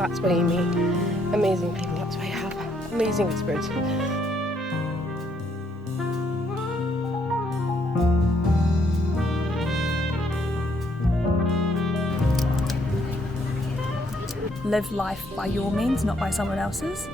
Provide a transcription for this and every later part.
that's where you meet amazing people, that's where you have amazing experiences. Live life by your means, not by someone else's.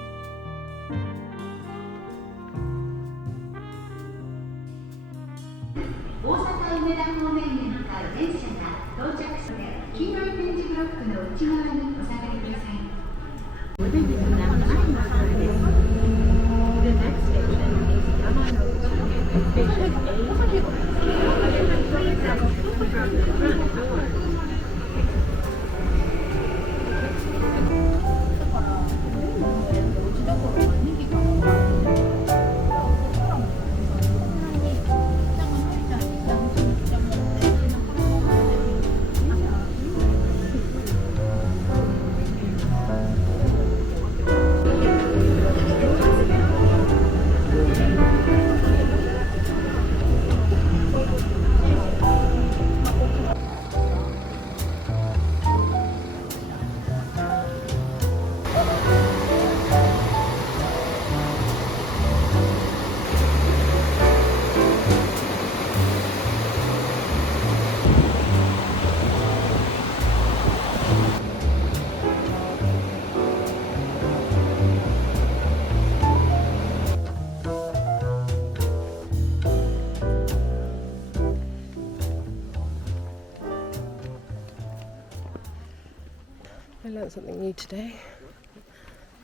I learned something new today,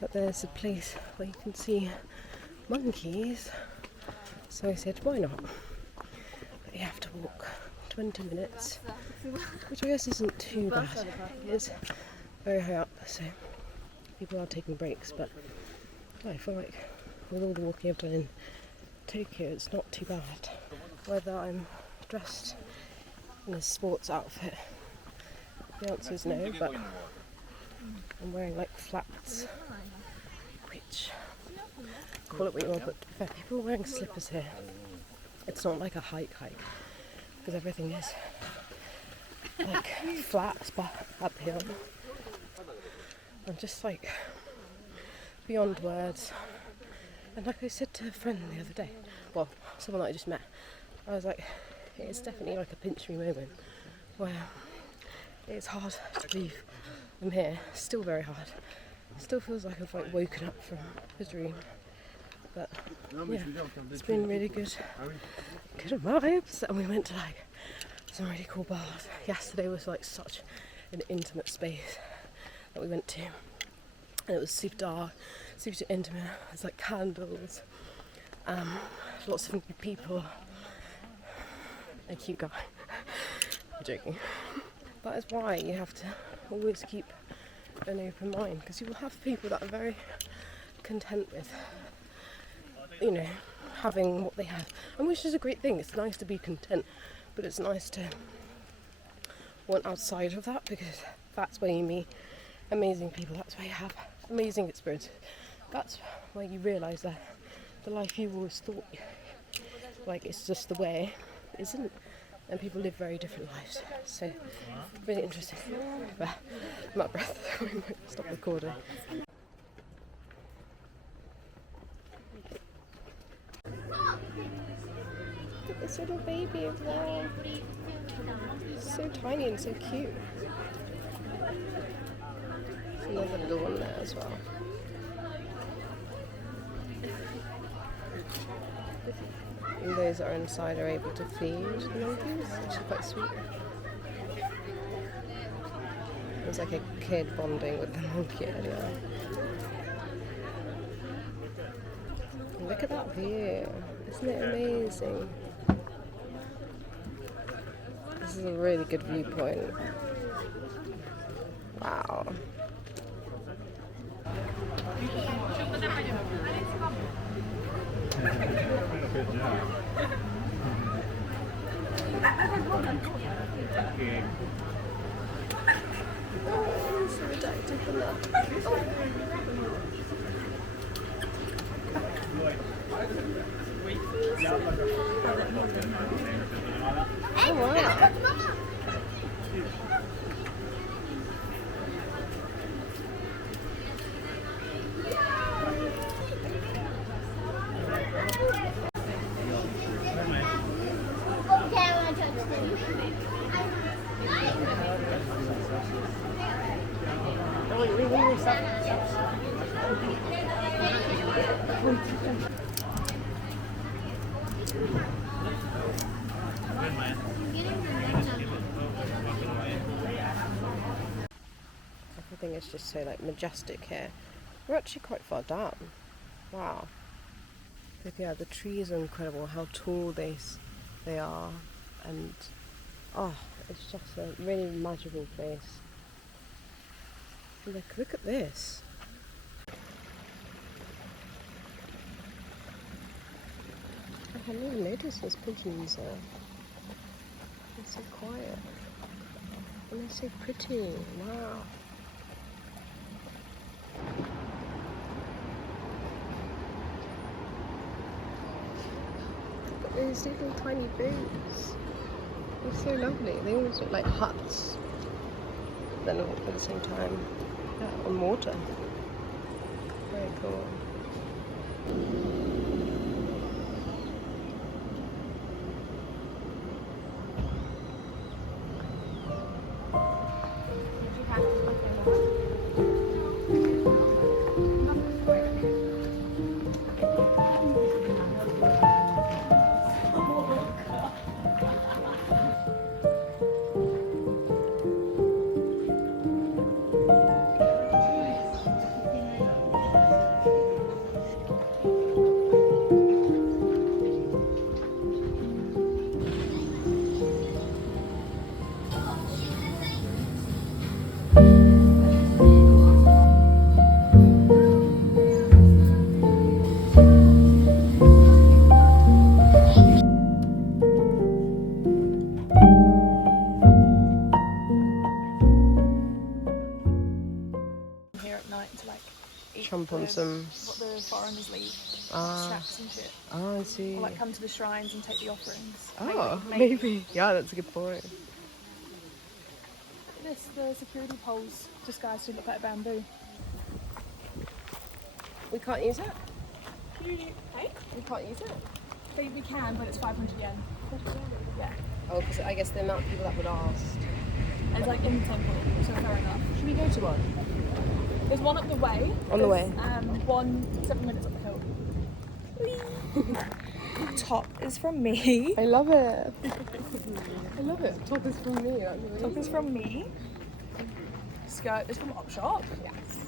that there's a place where you can see monkeys, so I said why not, but you have to walk 20 minutes, which I guess isn't too bad. It's very high up, so people are taking breaks, but I feel like with all the walking I've done in Tokyo it's not too bad. Whether I'm dressed in a sports outfit, the answer is no, but I'm wearing like flats, which, call it what you want, but to be fair, people are wearing slippers here. It's not like a hike, because everything is like flats but uphill. I'm just like beyond words. And like I said to a friend the other day, well, someone that I just met, I was like, it's definitely like a pinch me moment where it's hard to leave. I'm here, still very hard. Still feels like I've like woken up from a dream. But yeah, it's been really good vibes, and we went to like some really cool bars. Yesterday was like such an intimate space that we went to, and it was super dark, super intimate. There's like candles, lots of new people. A cute guy. I'm joking. That is why you have to always keep an open mind, because you will have people that are very content with, you know, having what they have, and which is a great thing. It's nice to be content, but it's nice to want outside of that, because that's where you meet amazing people, that's where you have amazing experiences, that's where you realise that the life you always thought like it's just the way isn't, and people live very different lives, so really interesting. But I'm out of breath, I might stop recording. Look at this little baby over there, so tiny and so cute. There's another little one there as well. And those that are inside are able to feed the monkeys, which is quite sweet. There's like a kid bonding with the monkey earlier. Look at that view, isn't it amazing? This is a really good viewpoint. Wow. Good job. Oh, so redacted from that. Oh wow. Everything is just so like majestic here. We're actually quite far down. Wow. But yeah, the trees are incredible. How tall they are, and oh, it's just a really magical place. Look at this. I hadn't even noticed there's pigeons there. They're so quiet. And they're so pretty. Wow. Look at these little tiny boats. They're so lovely. They almost look like huts. Then at the same time, yeah, on water. Very cool. Chomp on some. What the foreigners leave. Ah. Straps and shit. Oh, I see. Or like come to the shrines and take the offerings. Oh, maybe. Yeah, that's a good point. The security poles just guys who look like bamboo. We can't use it? Hey? We can't use it? We can, but it's 500 yen. Yeah. Oh, because I guess the amount of people that would ask. It's like in the temple, so fair enough. Should we go to one? There's one up the way. On the way. One 7 minutes up the hill. Top is from me. I love it. I love it. Top is from me. Top is from me. Skirt is from Op Shop. Yes.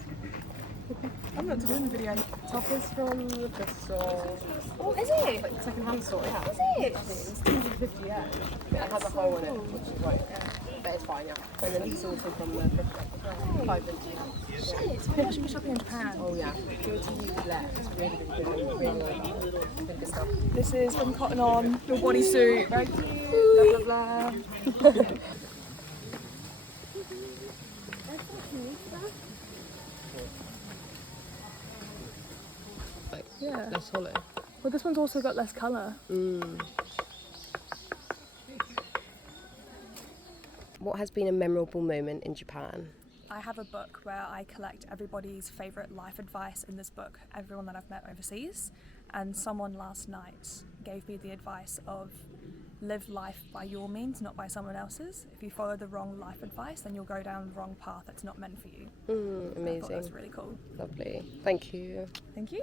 I'm not doing the video. Top is from the store. Oh, is it? Like second-hand store, yeah. Is it? It's 250 yen. It has a hole in it, which is like, but it's fine, yeah. And then it's also from the thrift shop. 5 vintage. Shit, maybe I should be shopping in Japan. Oh yeah, Kyoto left. It's really good stuff. This is from Cotton On, your bodysuit. Very cute. Blah, blah, blah. Yeah. Less hollow. Well, this one's also got less colour. What has been a memorable moment in Japan? I have a book where I collect everybody's favourite life advice in this book, everyone that I've met overseas. And someone last night gave me the advice of live life by your means, not by someone else's. If you follow the wrong life advice, then you'll go down the wrong path that's not meant for you. Amazing. I thought that's really cool. Lovely. Thank you. Thank you.